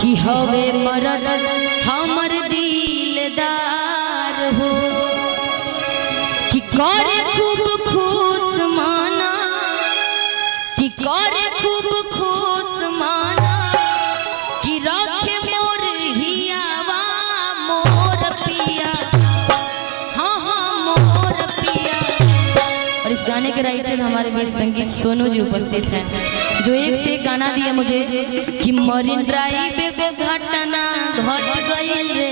कि हवे मरद हमर दिलदार हो कि करे खूब खुश माना कि करे खूब खुश माना कि रखे मोर हियावा मोर पिया हाँ हाँ मोर पिया। और इस गाने के राइटर हमारे बीच संगीत सोनू जी उपस्थित हैं जो एक से एक गाना दिया मुझे कि मरीन ड्राइव एगो घटना घट गइल रे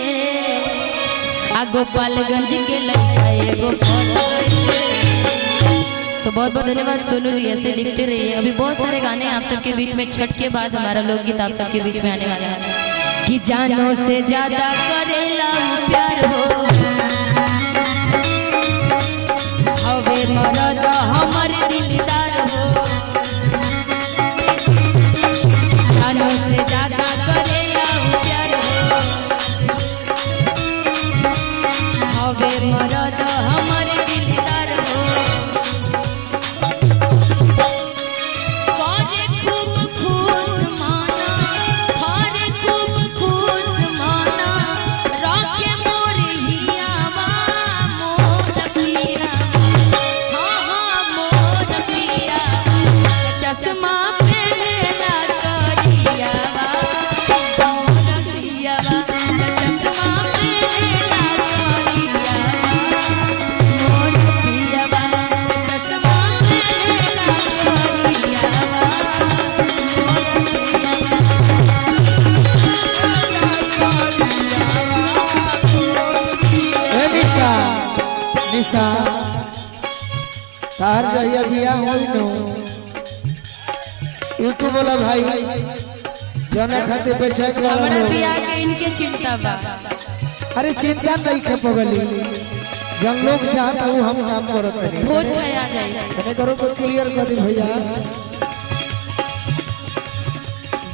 आ गोपालगंज के लड़का एगो फट गइल रे। सो बहुत बहुत धन्यवाद सोनू जी, ऐसे लिखते रहिए। अभी बहुत सारे गाने आप सबके बीच में छठ के बाद हमारा लोकगीत आप सबके बीच में आने वाला है कि जानों से ज्यादा करेला प्यार हो हवे मरद हमर दिलदार हो जानों से ज्यादा करेला प्यार हो हवे मरद हमर दिलदार हो करे खूब खुश माना करे खूब खुश माना रखे मोर हियावा मोर पिया हाँ हाँ मोर पिया चश्मा पहनेला करियावा मोर पियावा चश्मा पहनेला करियावा मोर पियावा चश्मा पहनेला निशा निशा तार जहिया बिया होई नो यूट्यूब वाला भाई जने खाते पैसा वाला हमरा लोग बिया के इनके चिंता बा। अरे चिंता नहीं के पगली जन लोग चाहता हूँ हम काम करत रही भोज खाया जाए मैंने करो को क्लियर कर दी भैया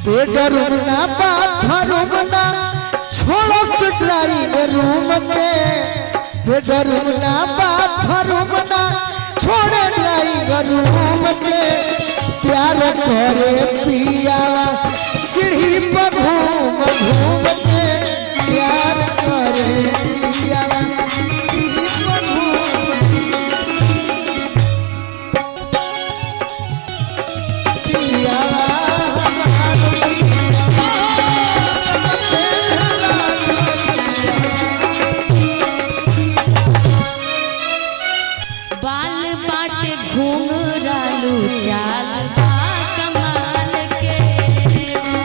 बेडरूम ना बाथरूम ना छोड़ो से ड्राइंग रूम के बेडरूम ना बाथरूम ना छोड़े ड्राइंग रूम के प्यार करे पिया सीढ़ी पर घूम घूम के प्यार करे पिया सीढ़ी पर घूम पिया बाल बाटे घुंघरालू चाल बा कमाल के